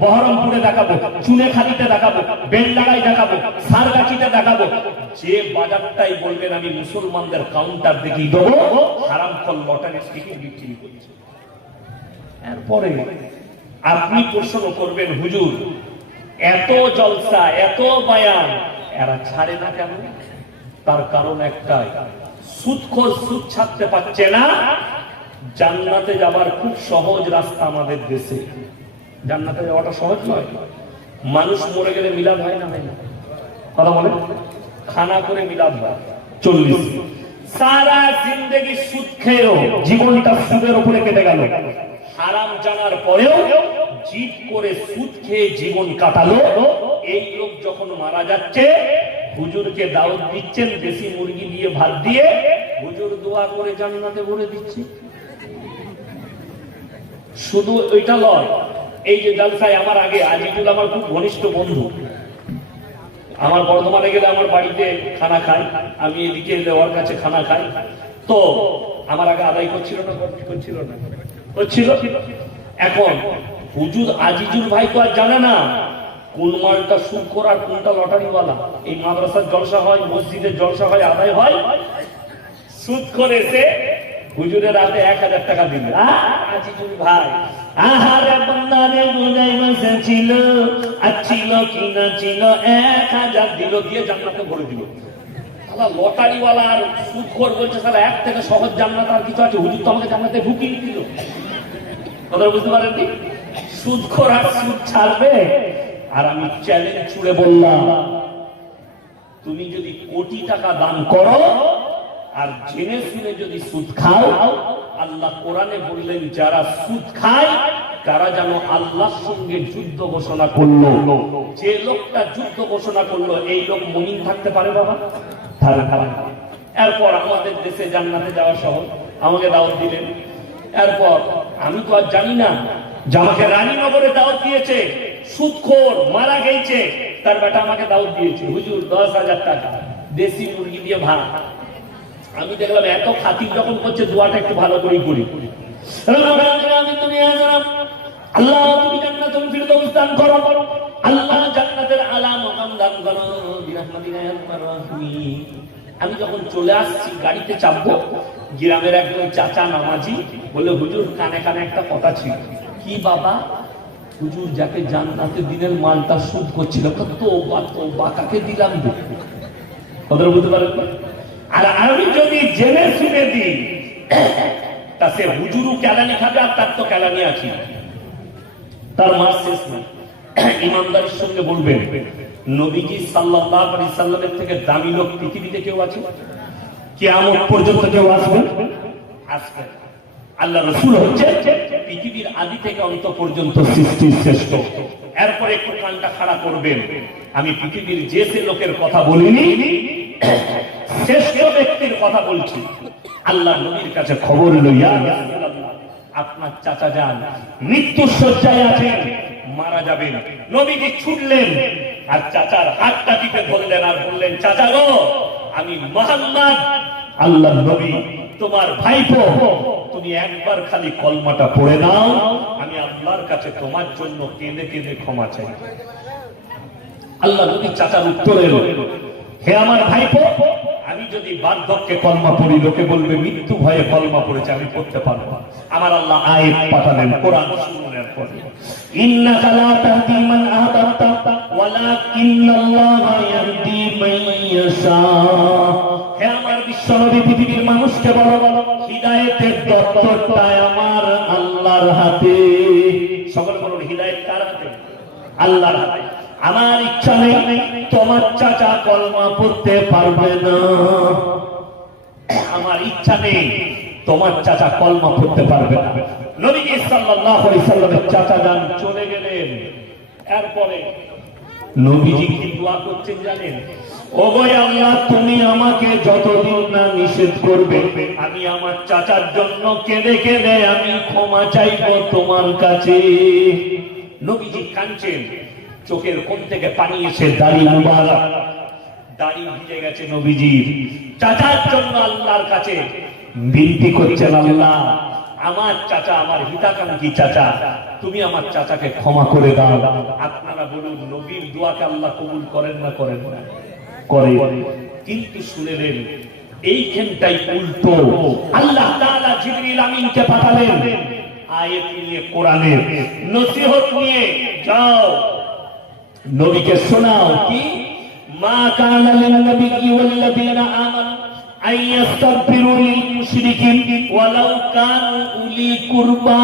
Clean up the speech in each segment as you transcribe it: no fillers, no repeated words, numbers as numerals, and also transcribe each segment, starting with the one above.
বহরমপুরে দেখাবো, চুনেখালিতে দেখাবো, বেলডাঙ্গায় দেখাবো, সারগাছিতে দেখাবো। যে বাজারটাই বলবেন আমি মুসলমানদের কাউন্টার দেখিয়ে দেবো, হারাম ফল লটারির টিকিট বিক্রি করছে। এরপরে আপনি প্রশ্ন করবেন, হুজুর এত জলসা, এত বায়ান, এরা ছাড়ে না কেন? তার কারণ একটাই, সুদখোর সুদ ছাড়তে পারছে না। জান্নাতে যাবার খুব সহজ রাস্তা আমাদের দেশে। জান্নাতে যাওয়াটা সহজ নয়। মানুষ মরে গেলে মিলাদ হয় না? হয় না? কথা বলে, খানা করে মিলাদ হয় 40। সারা জিন্দেগি সুদ খেয়েও জীবনটা সুদের উপরে কেটে গেল। হারাম জানার পরেও জিদ করে সুদ খেয়ে জীবন কাটালো। এই লোক যখন মারা যাচ্ছে, হুজুরকে দাওয়াত দিচ্ছেন দেশি মুরগি দিয়ে, ভাত দিয়ে, হুজুর দোয়া করে জান্নাতে ভরে দিচ্ছে। শুধু ওইটা নয়, এই যে জলসায় আমার আগে আজিজুল আমার খুব ঘনিষ্ঠ বন্ধু, আমার বর্ধমানে গেলে আমার বাড়িতে খানা খাই, আমি এদিকে এলে ওর কাছে খানা খাই। তো আমার আগে আদায় করছিল না? করছিল। এখন হুজুর আজিজুল ভাই তো আর জানে না কোন মালটা সুদখোর আর কোনটা লটারিওয়ালা। এই মাদ্রাসার জলসা হয়, মসজিদের জলসা হয়, আদায় হয়, সুদখোর এসে হুজুরের হাতে 1000 টাকা দিল। আজিজুল ভাই আহারে বন্দারে বুঝাই বসেছিল, ছিল কি না ছিল, 1000 দিল, দিয়ে জান্নাতে ভরে দিল। লটারিওয়ালা আর সুদখোর বলছে সারা এক থেকে সহজ জান্নাত আর কিছু আছে? হুজুর তো আমাকে জান্নাতে ঢুকিয়ে দিল। কথা বুঝতে পারেননি? সুদখোর আর সুদ ছাড়বে? আর আমি চ্যালেঞ্জ ছুড়ে বললাম, তুমি যদি কোটি টাকা দান করো আর জেনে শুনে যদি সুদ খাও, আল্লাহ কোরআনে বললেন যারা সুদ খায় তারা যেন আল্লাহর সঙ্গে যুদ্ধ ঘোষণা করলো। যে লোকটা যুদ্ধ ঘোষণা করলো, এই লোক মুমিন থাকতে পারে বাবা? এরপর আমাদের দেশে জান্নাতে যাওয়া সহজ, আমাকে দাওয়াত দিলেন। এরপর আমি তো আর জানি না যে আমাকে রানীনগরে দাওয়াত দিয়েছে, সুদখোর মারা গেছে, তার বেটা আমাকে দাওয়াত দিয়েছে, হুজুর 10,000 টাকা দেশি মুরগি দিয়ে ভাত। আমি দেখলাম এত খাতির যখন করছে, দোয়াটা একটু ভালো করে করি। আল্লাহ তুমি জান্নাতুল ফিরদাউস দান করো, আল্লাহ জান্নাতের আলা মাকাম দান করো বিরহমাতিকা ইয়া আরহামার রাহিমিন। আমি যখন চলে আসছি গাড়িতে চাপবো, গ্রামের একজন চাচা নামাজি বলে, হুজুর কানে কানে একটা কথা ছিল। কি বাবা? হুজুর যাকে জান্নাতে দিনের মালটা সুদ করছিল, তোবা কাকে দিলাম? কথা বুঝতে পারেন? আর আমি যদি জেনে শুনে দিই, তা সে হুজুরও কেলানি খাবে আর তার তো কেলানি আছে, তার মার শেষ নেই। ইমানদারির সঙ্গে বলবেন, নবীজি সাল্লাল্লাহু আলাইহি সাল্লামের থেকে দামি লোক পৃথিবীতে কেউ আছে? কিয়ামত পর্যন্ত কেউ আসবে? আসবে। আল্লাহ রাসূল হচ্ছে পৃথিবীর আদি থেকে অন্ত পর্যন্ত সৃষ্টির শ্রেষ্ঠ। এরপরে একটু কানটা খাড়া করবেন, আমি পৃথিবীর যে লোকের কথা বলিনি, শ্রেষ্ঠ ব্যক্তির কথা বলছি। আল্লাহ নবীর কাছে খবর লইয়া, আপনার চাচা যান মৃত্যুর শয্যায় আছেন, মারা যাবেন। নবীজি ছুটলেন আর চাচার হাতটা টিপে ধরলেন আর বললেন, চাচা গো, আমি মুহাম্মদ আল্লাহর নবী, তোমার ভাইপো, তুমি একবার খালি কলমাটা পড়ে দাও, আমি আল্লাহর কাছে তোমার জন্য কেঁদে কেঁদে ক্ষমা চাই। আল্লাহ নবী চাচার উত্তরে, হে আমার ভাইপো, আমি যদি বার্ধক্যে কলমা পড়ি, লোকে বলবে মৃত্যু ভয়ে কলমা পড়েছে, আমি পড়তে পারবো না। আমার আল্লাহ আয়াত পাঠালেন, কোরআন শুনলেন পড়ে, ইন্নাকা লা তাহদি মান আহবাবতা ওয়ালাকিন্নাল্লাহা ইয়াহদি মান ইয়াশা। হে আমার বিশ্বনবী, পৃথিবীর মানুষকে বলো, হিদায়াতের দপ্তরটা আমার আল্লাহর হাতে। সকলে বলুন, হিদায়াত কার হাতে? আল্লাহর হাতে। আমার ইচ্ছা নেই তোমার চাচা কলমা পড়তে পারবে না, আমার ইচ্ছা নেই তোমার চাচা কলমা পড়তে পারবে না। নবী সাল্লাল্লাহু আলাইহি সাল্লামের চাচা যান চলে গেলেন। এরপরে নবীজি কি দোয়া করছেন জানেন? ও গো আল্লাহ, তুমি আমাকে যতদিন না নিষেধ করবে, আমি আমার চাচার জন্য কেঁদে কেঁদে আমি ক্ষমা চাইবো তোমার কাছে। নবীজি কাঁদছেন, চোখের কোণ থেকে পানি এসে দাড়ি মুবারক, দাড়ি ভিজে গেছে নবীজির। চাচার জন্য আল্লাহর কাছে বিনতি করছেন, আল্লাহ আমার চাচা, আমার হিতাকাঙ্ক্ষী চাচা, তুমি আমার চাচাকে ক্ষমা করে দাও। আপনারা বলুন, নবীর দোয়াকে আল্লাহ কবুল করেন না করেন না? করে। কিন্তু শুনে নেন, এইখানটাই উল্টো। আল্লাহ তাআলা জিবরিল আমিনকে পাঠালেন আয়াত নিয়ে, কোরআনের নসিহত নিয়ে, যাও নবীকে শোনাও কি মা কানা লিন নবিয়্যি ওয়াল্লাযীনা আমানু আন ইস্তাগফিরু লিল মুশরিকিন ওয়ালাউ কানু উলি কুরবা।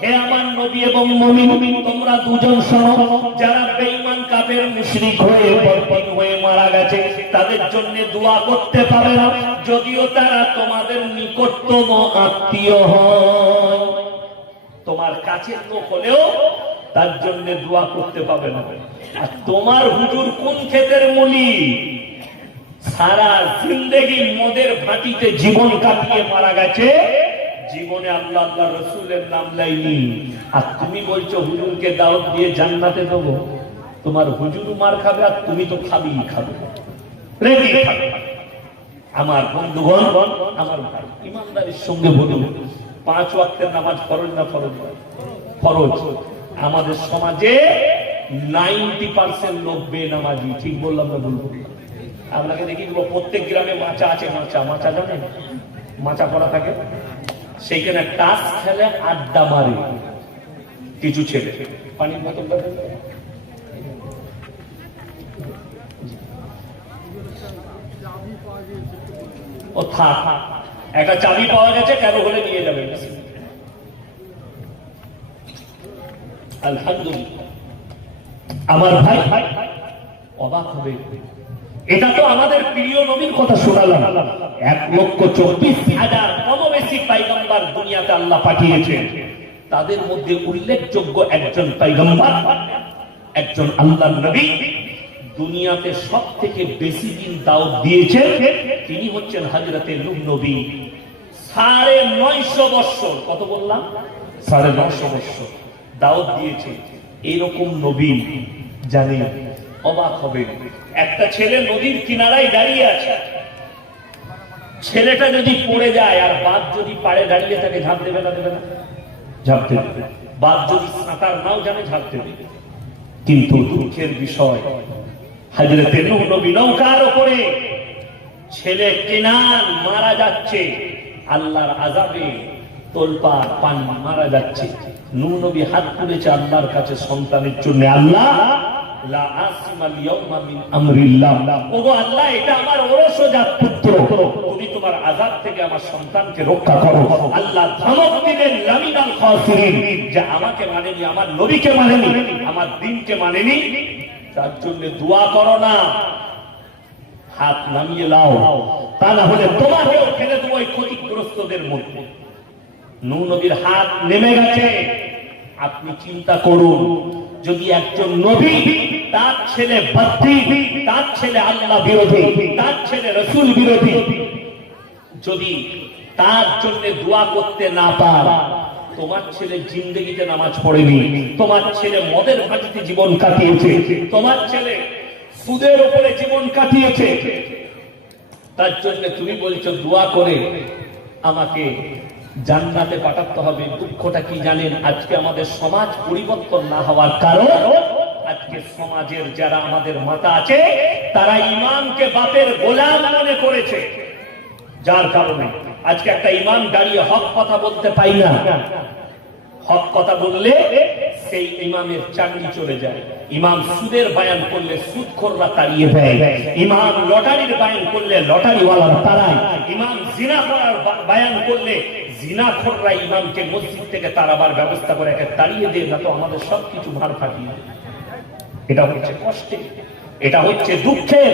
হে আমার নবী এবং মুমিন, তোমরা দুজন শোনো, যারা বেঈমান কাফের মুশরিক হয়ে বরবাদ হয়ে মারা গেছে, তাদের জন্য দোয়া করতে পারে না, যদিও তারা তোমাদের নিকটতম আত্মীয় হয়। তোমার কাছের লোক হলেও তার জন্য দোয়া করতে পাবে না। আর তোমার হুজুর কোন ক্ষেতের মুলি, সারা জিন্দেগি মদের ভাটিতে জীবন কাটিয়ে মারা গেছে, জীবনে আল্লাহ আল্লাহ রসুলের নাম লাইনি, আর তুমি বলছো হুজুরকে দাওয়াত দিয়ে জান্নাতে দেবো। তোমার হুজুর মার খাবে আর তুমি তো খাবেই খাবে, রেডি খাবে। আমার বন্ধুগণ, আমার ভাই, ইমানদারির সঙ্গে বলুন, 5 ওয়াক্তের নামাজ ফরজ না ফরজ? ফরজ। আমাদের সমাজে 90% লোক বেনামাজি, ঠিক বললাম না ভুল বললাম? আপনাকে দেখি প্রত্যেক গ্রামে মাচা আছে, মাচা জানেন? মাচা করা থাকে, সেইখানে টাস খেলে, আড্ডা মারে কিছু ছেলে। পানির বোতলটা ও থাক, একটা চাবি পাওয়া গেছে, কেন হলে নিয়ে যাবেন। আলহামদুলিল্লাহ। আমার ভাই অবাক হবে, এটা তো আমাদের প্রিয় নবীর কথা শোনালাম। 1,24,000 কম বেশি পয়গম্বর দুনিয়াতে আল্লাহ পাঠিয়েছেন, তাদের মধ্যে উল্লেখযোগ্য একজন পয়গম্বর, একজন আল্লাহর নবী দুনিয়াতে সব থেকে বেশি দিন দাওয়াত দিয়েছেন, তিনি হচ্ছেন হযরতে নূহ নবী। 950 বছর, কত বললাম? 950 বছর দাওয়াত দিয়েছে। এইরকম নবী জানে, অবাক হবে। একটা ছেলে নদীর কিনারায় দাঁড়িয়ে আছে, ছেলেটা যদি পড়ে যায় আর বাদ যদি পাড়ে দাঁড়িয়ে থাকে, ঝাঁপ দেবে না? দেবে না? ঝাঁপ দেবে। বাদ যদি সাঁতার নাও জানে, ঝাঁপ দেবে। কিন্তু দুঃখের বিষয়, হযরতে নূহ নবী নৌকার উপরে, ছেলে কেনান মারা যাচ্ছে, আল্লাহর আযাবে তোলপাড়, পানি, মারা যাচ্ছে। নূহ নবী হাত তুলেছে আল্লাহর কাছে সন্তানের জন্য, আল্লাহ লা আসিমাল ইয়াউমা মিন আমরিল্লাহ, ওগো আল্লাহ, এটা আমার ওরসজাত পুত্র, তুমি তোমার আযাব থেকে আমার সন্তানকে রক্ষা করো। আল্লাহ ধমক দিলেন, লামিনাল খাসিরিন, যে আমাকে মানেনি, আমার নবীকে মানেনি, আমার দ্বীনকে মানেনি, তার জন্য দোয়া করো না, হাত নামিয়ে লাও, তা না হলে তোমাকেও ফেলে দেবো ওই ক্ষতিগ্রস্তদের মধ্যে। নূহ নবীর হাত নেমে গেছে। আপনি চিন্তা করুন, যদি একজন নবী, তার ছেলে বাদী, তার ছেলে আল্লাহ বিরোধী, তার ছেলে রাসূল বিরোধী, যদি তার জন্য দোয়া করতে না পারে, তোমার ছেলে জিন্দেগিতে নামাজ পড়েনি, তোমার ছেলে মদের ভাটিতে জীবন কাটিয়েছে, তোমার ছেলে সুদের উপরে জীবন কাটিয়েছে, তার জন্য তুমি বলছো দোয়া করে আমাকে জান্নাতে পাঠাতে হবে। দুঃখটা কি জানেন? আজকে আমাদের সমাজ পরিবর্তন না হওয়ার কারণ, আজকে সমাজের যারা আমাদের মাতা আছে, তারা ইমামকে বাপের গোলাম মনে করেছে, যার কারণে আজকে একটা ইমাম দাঁড়িয়ে হক কথা বলতে পাই না। হক কথা বললে সেই ইমামের চাকরি চলে যায়। ইমাম সুদের বয়ান করলে সুদখোররা তাড়িয়ে দেয়, ইমাম লটারির বয়ান করলে লটারিওয়ালারা তাড়ায়, ইমাম জিনা করার বয়ান করলে জিনাখোররা ইমামকে মসজিদ থেকে তাড়াবার ব্যবস্থা করে একে তাড়িয়ে দেয়, না তো আমাদের সবকিছু ভার ফাটিয়ে। এটা হচ্ছে কষ্টে, এটা হচ্ছে দুঃখের,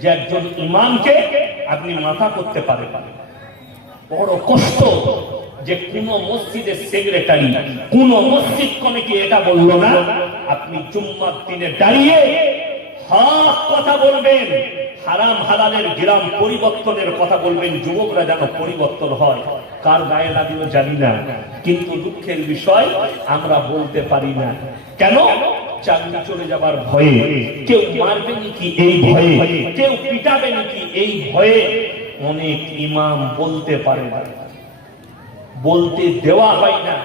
যে একজন ইমামকে আপনি মাথা করতে পারে, বড় কষ্ট। যে কোন মসজিদের সেক্রেটারি, কোন মসজিদ কমিটি এটা বললো না, আপনি জুম্মার দিনে দাঁড়িয়ে হক কথা বলবেন, হারাম হালালের গ্রাম পরিবর্তনের কথা বলবেন, যুবকরা যেন পরিবর্তন হয়। কার গায়ে লাগিল জানি না, কিন্তু দুঃখের বিষয় আমরা বলতে পারি না। কেন? চাকরি চলে যাবার ভয়ে, কেউ মারবে নাকি এই ভয়ে, কেউ পিটাবে নাকি এই ভয়ে অনেক ইমাম বলতে পারে না। বলতে দেওয়া হয় না,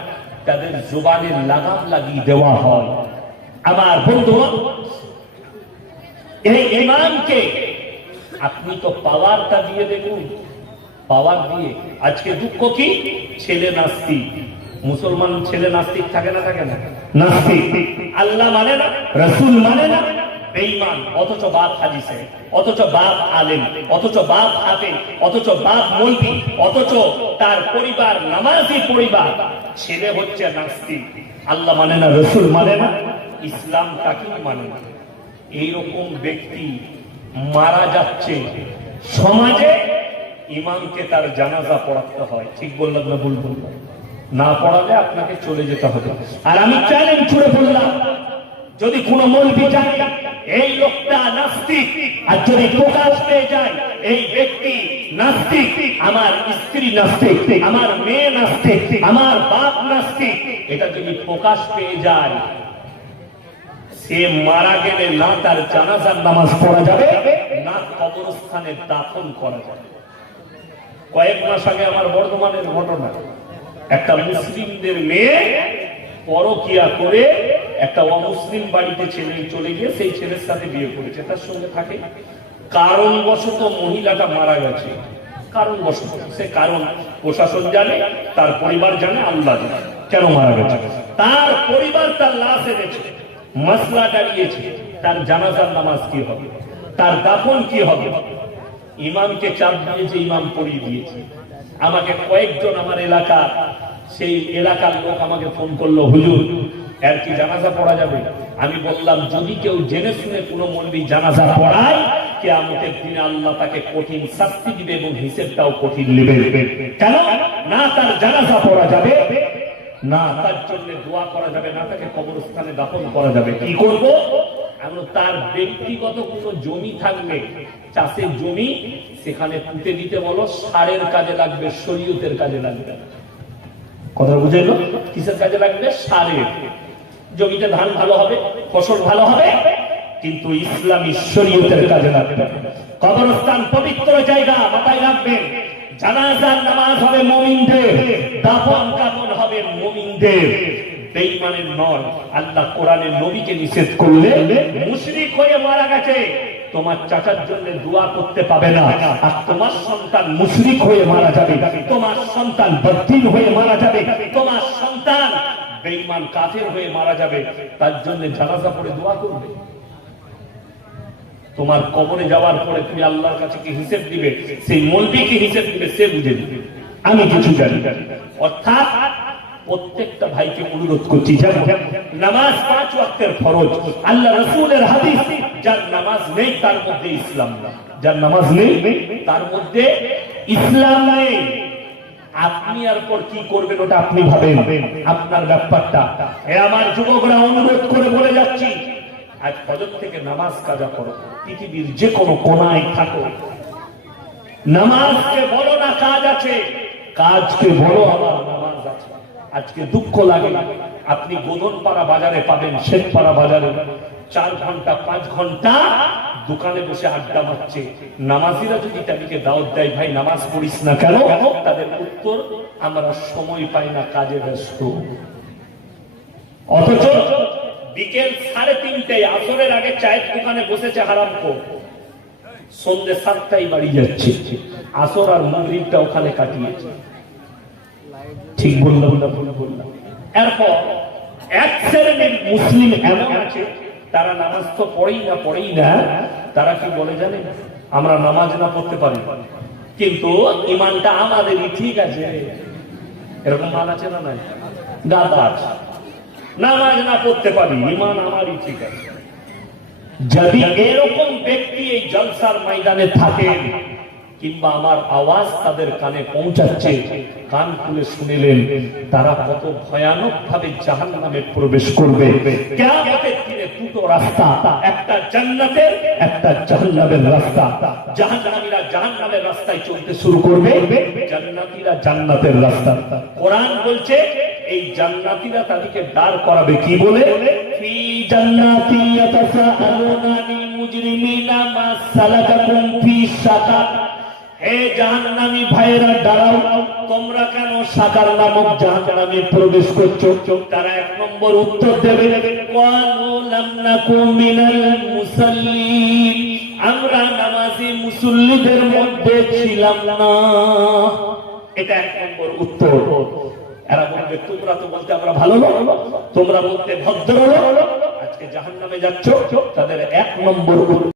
তাদের জবানের লাগাম লাগিয়ে দেওয়া হয়। আমার বন্ধু, এই ইমানকে আপনি তো পাওয়ারটা দিয়ে দেখুন, পাওয়ার দিয়ে। আজকে দুঃখ কি, ছেলে নাস্তিক। মুসলমান ছেলে নাস্তিক থাকে না, থাকে না? নাস্তিক, আল্লাহ মানে না, রাসূল মানে না, বেঈমান, অথচ বাপ হাজি সাহেব, অথচ বাপ আলেম, অথচ বাপ হাফেজ, অথচ বাপ মৌলভী, অথচ তার পরিবার নামাজি পরিবার। ছেলে হচ্ছে নাস্তিক, আল্লাহ মানে না, রাসূল মানে না, ইসলাম তাকে মানে না। এইরকম ব্যক্তি মারা যাচ্ছে, সমাজে ইমামকে তার জানাজা পড়াতে হয়। ঠিক বললাম না ভুল বললাম? না পড়ালে আপনাকে চলে যেতে হবে। আর আমি চ্যালেঞ্জ ছুড়ে বললাম, যদি কোনো মৌলভী জানে এই লোকটা নাস্তিক, আর যদি প্রকাশ পেয়ে যায় এই ব্যক্তি নাস্তিক, আমার স্ত্রী নাস্তিক, আমার মেয়ে নাস্তিক, আমার বাপ নাস্তিক, এটা যদি প্রকাশ পেয়ে যায়, সে মারা গেলে না তার জানাজার নামাজ পড়া যাবে, না কবরস্থানে দাফন করা যাবে। কয়েক মাস আগে আমার বর্ধমানের ঘটনা, একটা মুসলিমদের মেয়ে পরকিয়া করে একটা অমুসলিম বাড়িতে ছেলে চলে গিয়ে সেই ছেলের সাথে বিয়ে করেছে, তার সঙ্গে থাকে। কারণবশত মহিলাটা মারা গেছে, কারণবশত। সে কারণ প্রশাসন জানে, তার পরিবার জানে, আল্লাহ জানে কেন মারা গেছে। তার পরিবার তার লাশ এনেছে, মাসলা দাঁড়িয়েছে, তার জানাজার নামাজ কি হবে, তার দাফন কি হবে। ইমামকে চাপ দিয়েছে, ইমাম পড়িয়ে দিয়েছে। আমাকে কয়েকজন আমার এলাকা, সেই এলাকার লোক আমাকে ফোন করলো, হুজুর এর কি জানাজা পড়া যাবে? আমি বললাম, যদি কেউ জেনে শুনে কোনো মৌলভী জানাজা পড়ায়, কিয়ামতের দিনে আল্লাহ তাকে কঠিন শাস্তি দিবে এবং হিসেবটাও কঠিন নেবে। কেন না তার জানাজা পড়া যাবে, না তার জন্য দোয়া করা যাবে, না তাকে কবরস্থানে দাফন করা যাবে। কি করব? আমরা তার ব্যক্তিগত কোনো জমি থাকলে, চাষের জমি, সেখানে পুঁতে দিতে বলো, সারের কাজে লাগবে, শরীয়তের কাজে লাগবে। কথা বুঝাইলো? কিসের কাজে লাগবে? সারের। জমিতে ধান ভালো হবে, ফসল ভালো হবে, কিন্তু ইসলামী শরীয়তের কাজে লাগবে। কবরস্থান পবিত্র জায়গা, মাথায় রাখবেন। জানাজার নামাজ হবে মুমিনদের, দাফন কাফন হবে মুমিনদের, বেঈমানের নয়। আল্লাহ কোরআনের নবীকে নিষেধ করলে, মুশরিক হয়ে মারা গেছে, তোমার চাচার জন্য দোয়া করতে পাবে না। আর তোমার সন্তান মুশরিক হয়ে মারা যাবে, তোমার সন্তান বদ্দিন হয়ে মারা যাবে, তোমার সন্তান বেঈমান কাফের হয়ে মারা যাবে, তার জন্য জানাজা পড়ে দোয়া করবে। তোমার কবরে যাওয়ার পরে তুমি আল্লাহর কাছে কি হিসেব দিবে, সেই মৌলভী কি হিসেব দিবে, সে বুঝে দিবে, আমি কিছু জানি। অর্থাৎ প্রত্যেকটা ভাইকে অনুরোধ করছি, নামাজ 5 ওয়াক্তের ফরজ। আল্লাহ রাসূলের হাদিস, যার নামাজ নেই তার মধ্যে ইসলাম না, যার নামাজ নেই তার মধ্যে ইসলাম নেই। আপনি আর পর কি করবেন ওটা আপনি ভাবেন, আপনার ব্যাপারটা। হে আমার যুবকরা, অনুরোধ করে বলে যাচ্ছি, আজ ফজর থেকে নামাজ কাজা করো, পৃথিবীর যে কোনো কোনায় থাকো, নামাজকে বলো না কাজ আছে, কাজকে বলো আমার নামাজ আছে। আজকে দুঃখ লাগে, আপনি গোদনপাড়া বাজারে পাবেন, শেখপাড়া বাজারে 4 ঘন্টা 5 ঘন্টা দোকানে বসে আড্ডা মারছে। নামাজিরা যদি তাদেরকে দাওয়াত দেয়, ভাই নামাজ পড়িস না কেন, তাদের উত্তর, আমরা সময় পাই না, কাজে ব্যস্ত। অথচ বিকেল 3:30টায় আসরের আগে চায়ের দোকানে বসেছে হারামখোর, সন্ধ্যে 7টায় বাড়ি যাচ্ছে, আসর আর মাগরিবটা ওখানে কাটিয়েছে। ঠিক বললাম না ভুল বললাম? এরপর এক শ্রেণীর মুসলিম এমন আছে, তারা নামাজ তো পড়েই না, তারা কি বলে জানেন, আমরা নামাজ না পড়তে পারি, কিন্তু ইমানটা আমাদেরই ঠিক আছে। এরকম মান আছে না? নাই? গাদা আছে, নামাজ না পড়তে পারি, ইমান আমারই ঠিক আছে। যদি এরকম ব্যক্তি এই জলসার ময়দানে থাকেন, কিংবা আমার আওয়াজ তাদের কানে পৌঁছাচ্ছে, কান খুলে শুনিলেন, তারা কত ভয়ানক ভাবে জাহান্নামে প্রবেশ করবে। কিয়ামতের দিনে দুটো রাস্তা, একটা জান্নাতের, একটা জাহান্নামের রাস্তা। জাহান্নামীরা জাহান্নামের রাস্তায় চলতে শুরু করবে, জান্নাতীরা জান্নাতের রাস্তা। কোরআন বলছে, এই জান্নাতীরা তাদেরকে দাঁড় করাবে কি বলে? ফি জান্নাতি ইয়াতাসাআলুনা আনিল মুজরিমিনা মা সালাকাকুম ফি সাকার। হে জাহান্নামী ভাইরা দাঁড়াও, তোমরা কেন সাকার নামক জাহান্নামে প্রবেশ করছো? তারা এক নম্বর উত্তর দেবে, ক্বালু লাম নাকু মিনাল মুসাল্লিন, আমরা নামাজি মুসল্লিদের মধ্যে ছিলাম না। এটা এক নম্বর উত্তর। এরা বলবে তোমরা তো বলতে আমরা ভালো লোক, তোমরা বলতে ভদ্র লোক, আজকে জাহান্নামে যাচ্ছ। তাদের এক নম্বর